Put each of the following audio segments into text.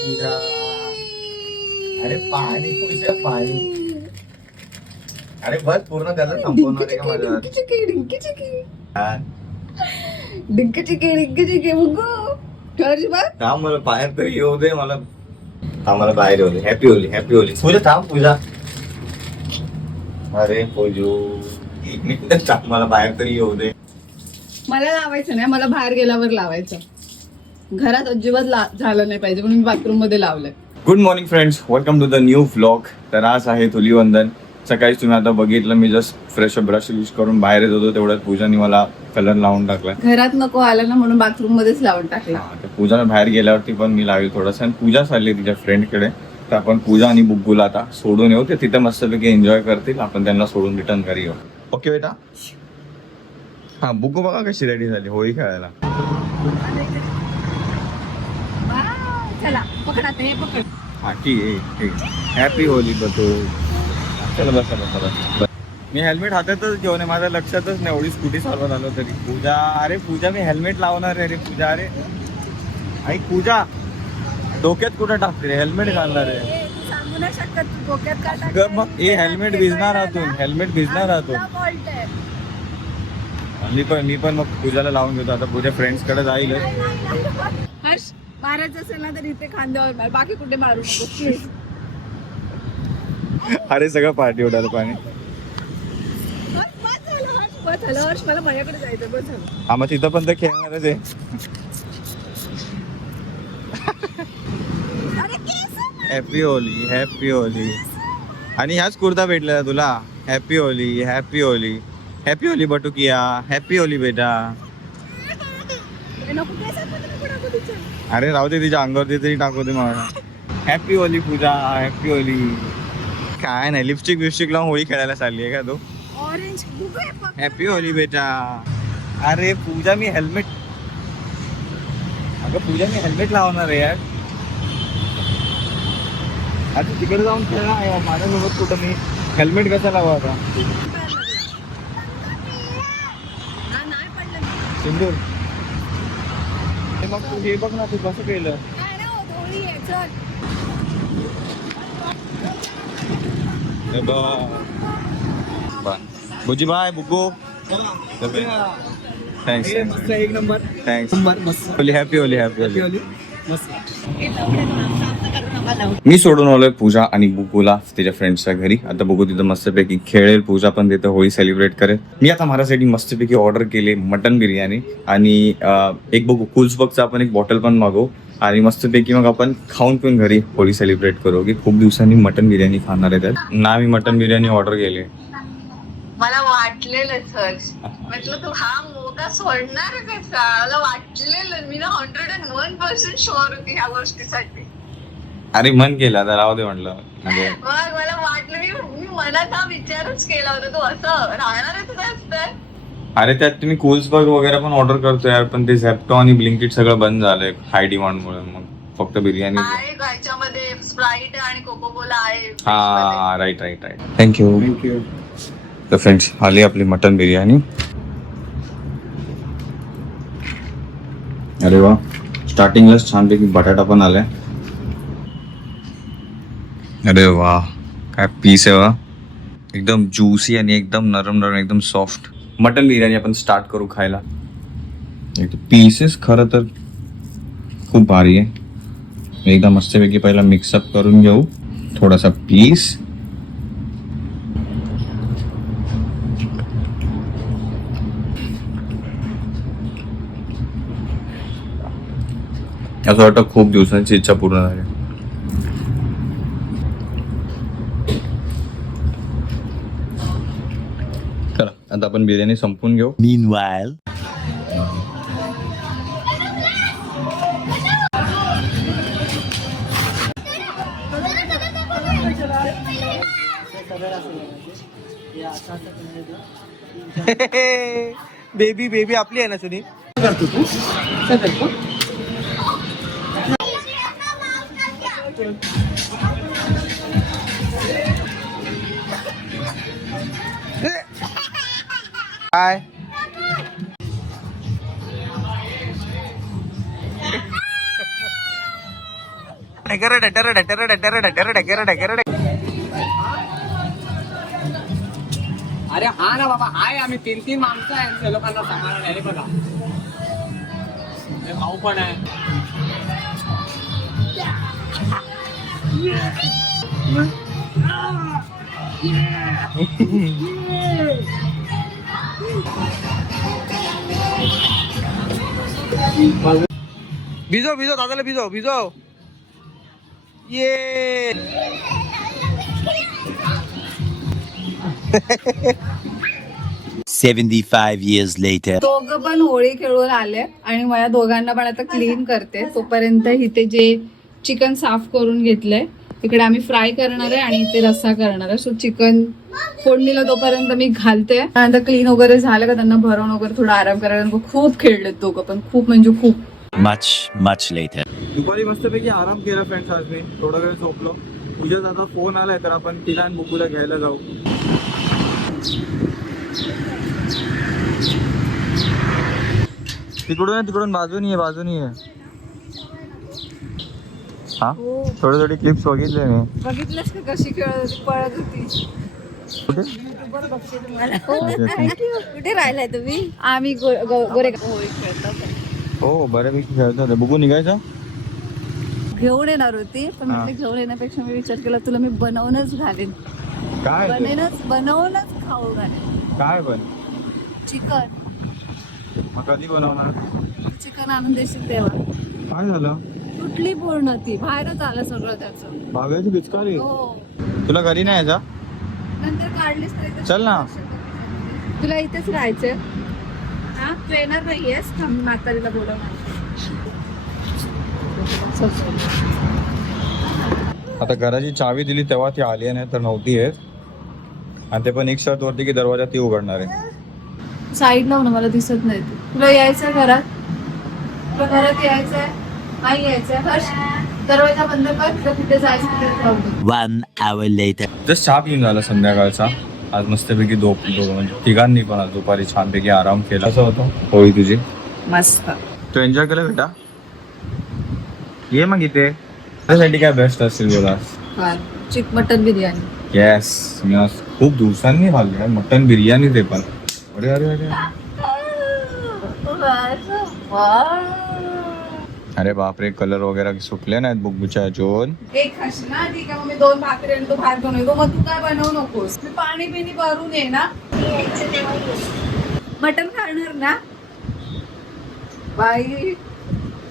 पूजा अरे पाणी पूजा पाणी. अरे बस पूर्ण त्याला संपवणार आहे का माझ्या डिंकी डिंकी चिकी. हा. डिंकी चिकी डिंकी चिकी मुगो ठरची बघ. थांब मला बाहेर तरी येऊ दे मला थांब मला बाहेर येऊ दे. हॅपी होली हॅपी होली पूजा थांब पूजा. अरे पूजू एक मिनिट थांब मला बाहेर तरी येऊ दे. मला लावायचं नाही मला बाहेर गेल्यावर लावायचं. घरात अजिबात झालं नाही पाहिजे म्हणून मी बाथरूममध्ये लावलंय. Good morning friends welcome to the new vlog तर आज आहे धुलीवंदन सकाळीच तुम्ही आता बघितलं मी जस्ट फ्रेश ब्रश यूज करून बाहेर येत होतो तेवढ्यात पूजाने मला कलर लावून टाकला. घरात नको आलं ना म्हणून बाथरूम मध्येच लावून टाकलं. पूजाने बाहेर गेल्यावरती पण मी लावेल थोडंसं. आणि पूजा चालली तिच्या फ्रेंडकडे तर आपण पूजा आणि बुग्गूला आता सोडून येऊ. ते तिथे मस्तपैकी एन्जॉय करतील. आपण त्यांना सोडून रिटर्न करी येऊ. ओके बेटा? हा बुग्गू बघा कशी रेडी झाली. होळी खेळायला. चला पकड आता हे पकड. हा ठीक आहे ठीक हॅपी होली बतू चला बसा बसा बसा. मी हेल्मेट हातातच घेऊन आहे माझ्या लक्षातच नाही एवढी स्कूटी चालवत आलो तरी. पूजा अरे पूजा मी हेल्मेट लावणार आहे रे पूजा अरे. ऐक पूजा. डोक्यात कुठं टाकते रे? हेल्मेट घालणार आहे. सांगू नाही शकत तू डोक्यात का अगं मग हे हेल्मेट भिजणार आतून हेल्मेट भिजणार आतून. मी पण मी पण मग पूजाला लावून घेतो. आता पूजा फ्रेंड्सकडे जाईल. हर्ष. मारायचं असेल ना तर इथे खांद्यावर मार. बाकी कुठे मारू नको प्लीज अरे सगळं पार्टी उडालं पाणी. हर्ष बस झालं हर्ष. बस झालं हर्ष. मला माझ्याकडे जायचं बस झालं. हा मग तिथं पण तर खेळणारच आहे. अरे केस हॅपी होली हॅपी होली आणि ह्याच कुर्ता भेटलेला तुला. Happy Holi happy Holi happy Holi बटुकिया. Happy Holi बेटा नको केस नको नको तिच्या अरे राहू दे तिच्या अंगावरती तरी टाकू दे मला. हॅपी होली पूजा हॅपी होली काय नाही लिपस्टिक बिपस्टिक लावून होळी खेळायला चालली आहे का तू? ऑरेंज. हॅपी होली बेटा. अरे पूजा मी हेल्मेट अगं पूजा मी हेल्मेट लावणार आहे यार. आता तिकडे जाऊन खेळा माझ्यासोबत कुठं मी हेल्मेट कसा लावा आता? हा, नाही पडलं मी. सिंदूर हे मग तू हे बघ ना तू कसं केलं? काय नाही होत, होळी आहे, चल. हे बघ बुजी बाय बुगो थँक्स एक नंबर. थँक्स नंबर मस्त. होली हॅपी होली हॅपी होली मस्त. मी सोडून आलोय पूजा आणि बुगूला तिच्या फ्रेंड्सच्या घरी. आता बघू तिथं मस्तपैकी खेळेल पूजा पण तिथं होळी सेलिब्रेट करेल. मी आता माझ्यासाठी मस्तपैकी ऑर्डर केली मटन बिर्याणी आणि एक बघू कुल्सबगचा आपण एक बॉटल पण मागवू आणि मस्तपैकी मग आपण खाऊन पिऊन घरी होळी सेलिब्रेट करू की खूप दिवसांनी मटन बिर्याणी खाणार आहे त्यात. ना मी मटन बिर्याणी ऑर्डर केली. मला वाटलेलं सर. म्हटलं तू हा मोका सोडणार कसा मला वाटलेलं. मी ना hundred and one percent sure होती ह्या गोष्टीसाठी. अरे मन केलं आता राहू दे म्हटलं. म्हणजे मग मला वाटलं मी मी मनात हा विचारच केला होता तू असं राहणारच असतं अरे त्यात तुम्ही कुल्सबर्ग वगैरे पण ऑर्डर करतो यार पण ते झेप्टो आणि ब्लिंकिट सगळं बंद झालंय हाय डिमांडमुळे मग. फक्त बिर्याणी आहे का स्प्राईट आणि कोको कोला आहे. हा right right right thank you thank you तर फ्रेंड्स आली आपली मटन बिर्याणी. अरे वा. स्टार्टिंगलाच छानपैकी बटाटा पण आलाय. अरे वा काय पीस आहे वा एकदम ज्युसी आणि एकदम नरम नरम एकदम सॉफ्ट मटन बिर्याणी आपण स्टार्ट करू खायला. पीसेस खरं तर खूप भारी आहे. एकदा मस्तपैकी पहिला मिक्सअप करून घेऊ. थोडासा पीस असं वाटतं खूप दिवसांची इच्छा पूर्ण झाली चला आता आपण बिर्याणी संपून घेऊ Meanwhile, बेबी बेबी आपली आहे ना सुनी करतो तू काय करतो ढेकर अरे हा ना बाबा आहे आम्ही. तीन तीन माणसं आहेत त्या लोकांना सांभाळायला हे बघा. हे भाऊ पण आहे. भिजव भिजव दादाला भिजव भिजव. ये. 75 years later. दोघं पण होळी खेळून आले आणि मला दोघांना पण आता क्लीन करते. तोपर्यंत इथे जे चिकन साफ करून घेतलंय इकडे आम्ही फ्राय करणार आहे आणि इथे रस्सा करणार आहे. सो चिकन फोडणीला तोपर्यंत मी घालते. आता क्लीन वगैरे झालं का त्यांना भरवून वगैरे थोडा आराम करायला. खूप खेळलेत दोघं पण. खूप म्हणजे खूप. Much, much later. दुपारी मस्तपैकी आराम केला फ्रेंड्स आज मी. थोडा वेळ झोपलो. पूजा दादा फोन आलाय तर आपण तिला आणि बुकूला घ्यायला जाऊ. तिकडून तिकडून बाजूनी आहे बाजूनी आहे हा? थोडी थोडी क्लिप्स बघितले मी. बघितलंस का कशी खेळत होती पळत होती? कुठे? कुठे राहिलाय तुम्ही? आम्ही गो- गो- गोरे होळी खेळतो हो बऱ्यापैकी खेळत होते. बुकू निघायचं? घेऊन येणार होती पण म्हटलं घेऊन येण्यापेक्षा मी विचार केला तुला मी बनवूनच घालेन. काय ते? बनेनच बनवूनच खाऊ घालेन. काय पण? चिकन. मग कधी बनवणार? चिकन आणून देशील तेव्हा. काय झालं? तुटली पूर्ण ती. बाहेरच आलं सगळं त्याचं. भाव्याची पिचकारी हो. तुला घरी नाही यायचा? नंतर काढलीस तरी चल ना. तुला इथेच राहायचंय? हा? तू येणार नाहीयेस? थांब म्हातारीला बोलवणार. आता घराची चावी दिली तेव्हा ती आली नाही तर नव्हती येत. आणि ते पण एक शर्त वरती की दरवाजा ती उघडणार आहे. साईड ना मला दिसत नाही. ते. तुला यायचंय घरात? तुला घरात यायचंय? नाही यायचंय हर्ष दरवाजा बंद कर कुठे जायचं. One hour later. जस्ट चहा पिऊन झाला संध्याकाळचा. आज मस्तपैकी दो दोघं म्हणजे तिघांनी पण आज दुपारी छानपैकी आराम केला. असं होतं? होळी तुझी? मस्त. तू एन्जॉय केलं बेटा? ये मग इथे. त्यासाठी काय बेस्ट असेल बोला चिक मटन बिर्याणी. येस मी आज खूप दिवसांनी खाल्ली मटन बिर्याणी ते पण. अरे अरे अरे. अरे बापरे कलर वगैरे सुटले नाहीत बुकबुच्या अजून. एक खाशी ना ठीक आहे मग मी दोन भाकरी आणि तो भात बनवतो मग तू काय बनवू नकोस? मी पाणी पिणी भरून ये ना. मटन खाणार ना? बाई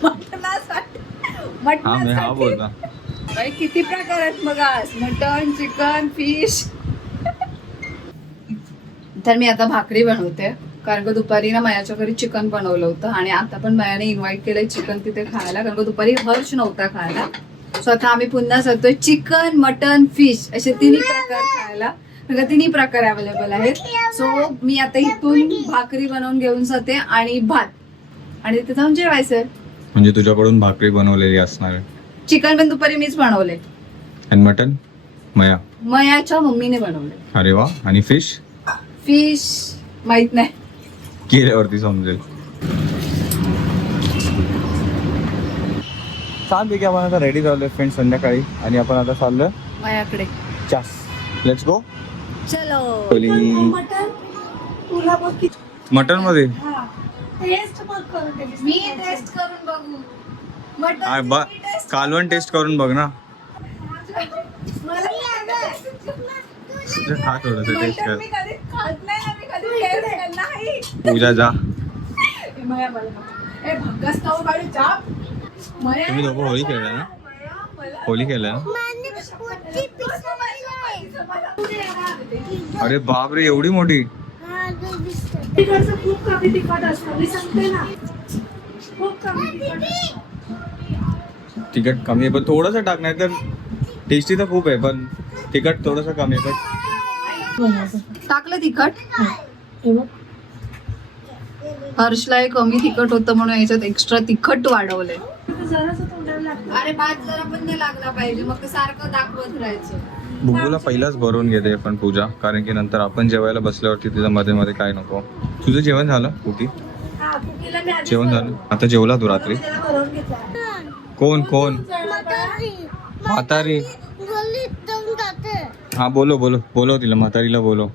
मटणासाठी हा मी हा मटणासाठी बोलता. बाई किती प्रकार आहेत मग आज? Mutton chicken fish. तर मी आता भाकरी बनवते. कारण का दुपारी ना मायाच्या घरी चिकन बनवलं होतं आणि आता पण मायाने इन्व्हाइट केलंय चिकन तिथे खायला कारण का दुपारी हर्ष नव्हता खायला. सो आता आम्ही पुन्हा सांगतोय चिकन मटन फिश असे तिन्ही प्रकार खायला. कारण का तिन्ही प्रकार अवेलेबल आहेत. सो मी आता इथून भाकरी बनवून घेऊन जाते आणि भात. आणि तिथे जाऊन जेवायचं. म्हणजे तुझ्याकडून भाकरी बनवलेली असणार. चिकन पण दुपारी मीच बनवले आणि मटन मया. मयाच्या मम्मीने बनवले अरे वा. आणि फिश? फिश माहीत नाही. केल्यावरती समजेल छानपैकी आपण आता रेडी झालोय फ्रेंड संध्याकाळी. आणि आपण आता चाललोय मायाकडे चास लेट्स गो चलो. मटनमध्ये मी टेस्ट करून बघू. मटण आ, ब- कालवण टेस्ट करून बघ ना. तुझं खा थोडस टेस्ट कर. पूजा जा. ए, मया मला नको. ए, भक्कस खाऊ काढू, चाप. मया, तुम्ही दोघं होळी खेळला ना? होळी खेळला ना अरे बापरे एवढी मोठी. तिकडचं खूप कमी तिखट असतं मी सांगते ना. खूप कमी तिखट असतं. तिखट कमी आहे पण थोडंसं टाक नाही तर टेस्टी तर खूप आहे पण तिखट थोडंसं कमी आहे पण टाकलं तिखट? हर्षला हे कमी तिखट होतं म्हणून याच्यात एक्स्ट्रा तिखट वाढवलंय. जरासं तोंडाला लागतं. अरे भात जरा पण नाही लागला पाहिजे. मग सारखं दाखवत राहायचं. पहिलाच भरून घेते पण पूजा. कारण की नंतर आपण जेवायला बसल्यावरती तिथं मध्ये मध्ये काय नको. तुझं जेवण झालं कुठी हा कुकीला मी आधी जेवण झालं? आता जेवला तू रात्री? कोण कोण? म्हातारी. हा बोलो बोलो. बोलो तिला म्हातारीला बोलो.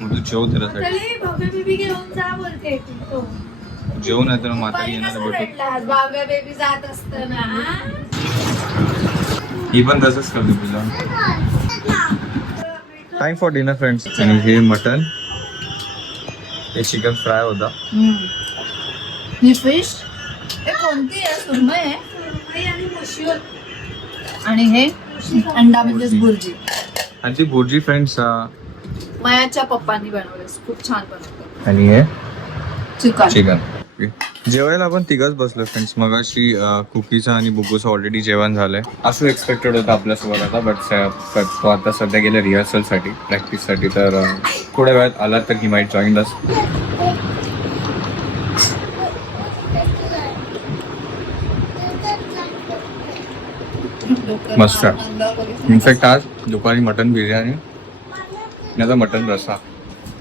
मग तू जेव त्याच्यासाठी. जेवण आहे तर म्हातारी येणार भेटू बेबी जात असताना ही? पण तसंच करते तुला. टाइम फॉर डिनर फ्रेंड्स आणि हे मटन हे चिकन फ्राय होता. ही फिश हे कोणती आहे? सुरमई आहे? आणि हे अंडा म्हणजेच बुर्जी. आणि ती भुर्जी फ्रेंड्स मयाच्या पप्पांनी बनवले खूप छान बनवलं आणि हे? चिकन. चिकन. जेवायला आपण तिघच बसलो फ्रेंड्स. मग अशी कुकीचं आणि बुकूचं ऑलरेडी जेवण झालंय. असं एक्सपेक्टेड होतं आपल्यासोबत आता बट तो आता सध्या गेला रिहर्सलसाठी प्रॅक्टिससाठी तर थोड्या वेळात आला तर ही माईट जॉईन अस मस्त इनफॅक्ट आज दुपारी मटन बिर्याणी आणि आता मटन रसा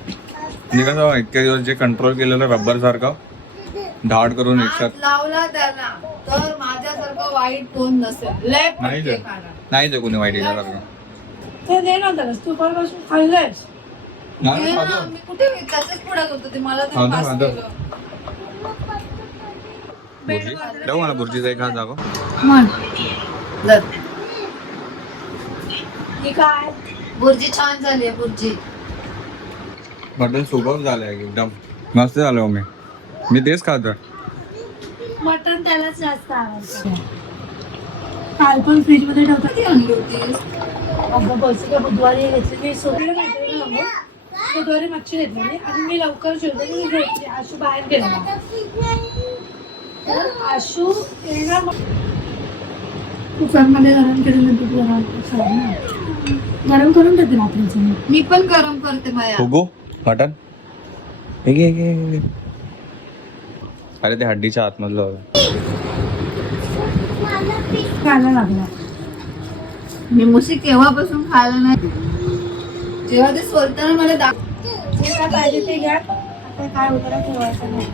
म्हणजे कसं इतके दिवस जे कंट्रोल केलेलं रबर सारखं धाड करून एकसाथ लावला त्याला तर माझ्यासारखं वाईट कोण नसेल लय नाही पटके. खाणार. नाही जगून वाईट याच्यासारखं ते दे ना त्याला खाल्लंयस नाही हे ना, खातो. मी कुठे त्याच्याच पुढ्यात होतो ते मला खातो, तरी पास खातो. केलं. बुर्जी देऊ मला बुर्जीचा एक हात दाखव. जर. ही काय? बुर्जी छान झाली आहे बुर्जी. मटन सुपर झालंय एकदम. मस्त झालं हो मी. मी तेच खातो मटण त्यालाच जास्त आवडतं. काल पण फ्रीजमध्ये आणली होती? अगं बस का बुधवारी घेतलेली. सोडली. बुधवारी मच्छी घेतलेली. आणि मी लवकर जेवते मी घेतली. आशू बाहेर गेला. आशू येणार कुकरमध्ये गरम केलेलं दूध गरम sorry ना. गरम करून ठेवते रात्रीचं मी. मी पण गरम करते माया. हुगो मटन हे घे, घे, घे. अरे ते हड्डीच्या आतमधलं होतं खायला लागला. मी मुशी केव्हापासून खायला नाही. जेव्हा ते सोलताना मला दाख जे काय पाहिजे ते घ्या. आता काय ठेवायचं नाही.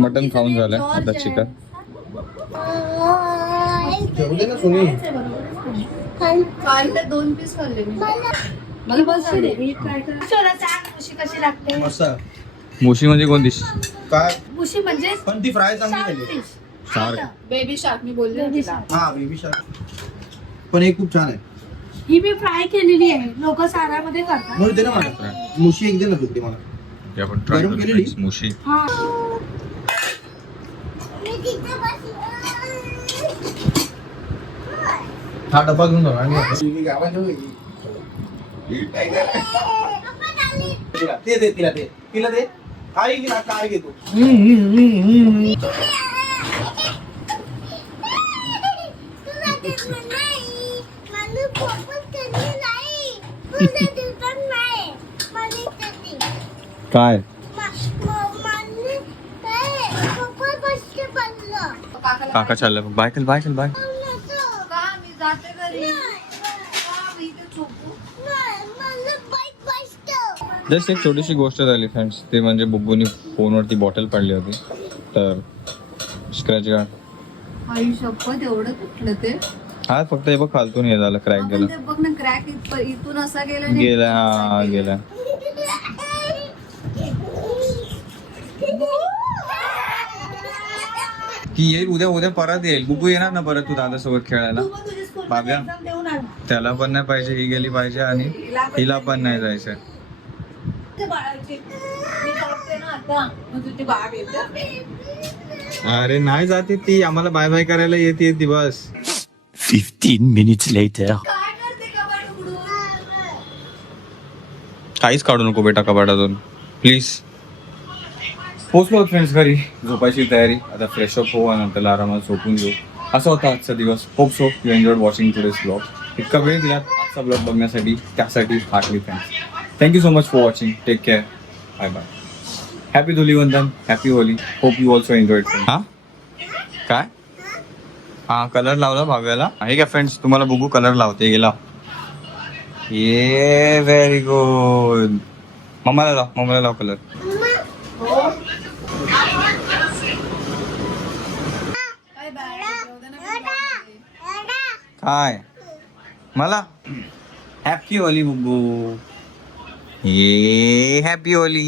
मटन खाऊन झालंय. आता चिकन. जेवले ना सोनी. काल तर दोन पीस खाल्ले मी. मला बस झाली. मी try करा. शोधा सांग मुशी कशी लागते? मस्त. मुशी म्हणजे कोणती? काय? मुशी म्हणजे पण ती फ्राय चांगली झाली. शार्क बेबी शार्क मी बोलले तिला. हा बेबी शार्क पण हे खूप छान आहे. ही मी फ्राय केलेली आहे. लोक सारामध्ये करतात. म्हणून ते ना मला. मुशी एक दे ना तू मला. हे आपण ट्राय गरम करू केलेली? friends, मुशी. हा. हा डबा घेऊन जाऊ आणि दे तिला दे तिला दे काय काय घे तू काय काकाला काका चाललं बायकल बायकल बाय का मी जाते घरी का मी इथे झोपू जस्ट एक छोटीशी गोष्ट झाली फ्रेंड्स ते म्हणजे बुब्बूनी फोनवरती बॉटल पाडली होती. तर स्क्रॅच गार्ड आई शपथ एवढं कुठलं ते? हा फक्त हे बघ खालतून हे झालं क्रॅक गेलं. ते बघ ना क्रॅक इथून असा गेला हा गेला. ती येईल उद्या उद्या परत येईल. बुब्बू येणार ना परत तू दादासोबत खेळायला? तू पण तुझी स्कूल बाब्या? त्याला पण नाही पाहिजे ही गेली पाहिजे आणि हिला पण नाही जायचं ते बाळाची. मी जाते ना आता मग तुझी बाग येते. अरे नाही जाते ती. आम्हाला बाय बाय करायला येते ती बस 15 minutes later. काय करते कपाट उघडून? काहीच काढू नको बेटा कपाटातून प्लीज पोचलो फ्रेंड्स घरी. झोपायची तयारी. आता फ्रेश अप हो आणि नंतर आरामात झोपून घेऊ. असा होता आजचा दिवस. Hope so you enjoy watching today's blog इतका वेळ दिला आजचा ब्लॉग बघण्यासाठी. त्यासाठी heartly thanks thank you so much for watching take care bye bye happy Dhulivandan happy Holi hope you also enjoy हा काय हा कलर लावला भाव्याला. हे का फ्रेंड्स तुम्हाला बघू कलर लावते गेला. ये व्हेरी गुड मम्माला लाव मम्माला लाव कलर बाय बाय काय? मला? हॅपी होली बुगू ये हॅपी होली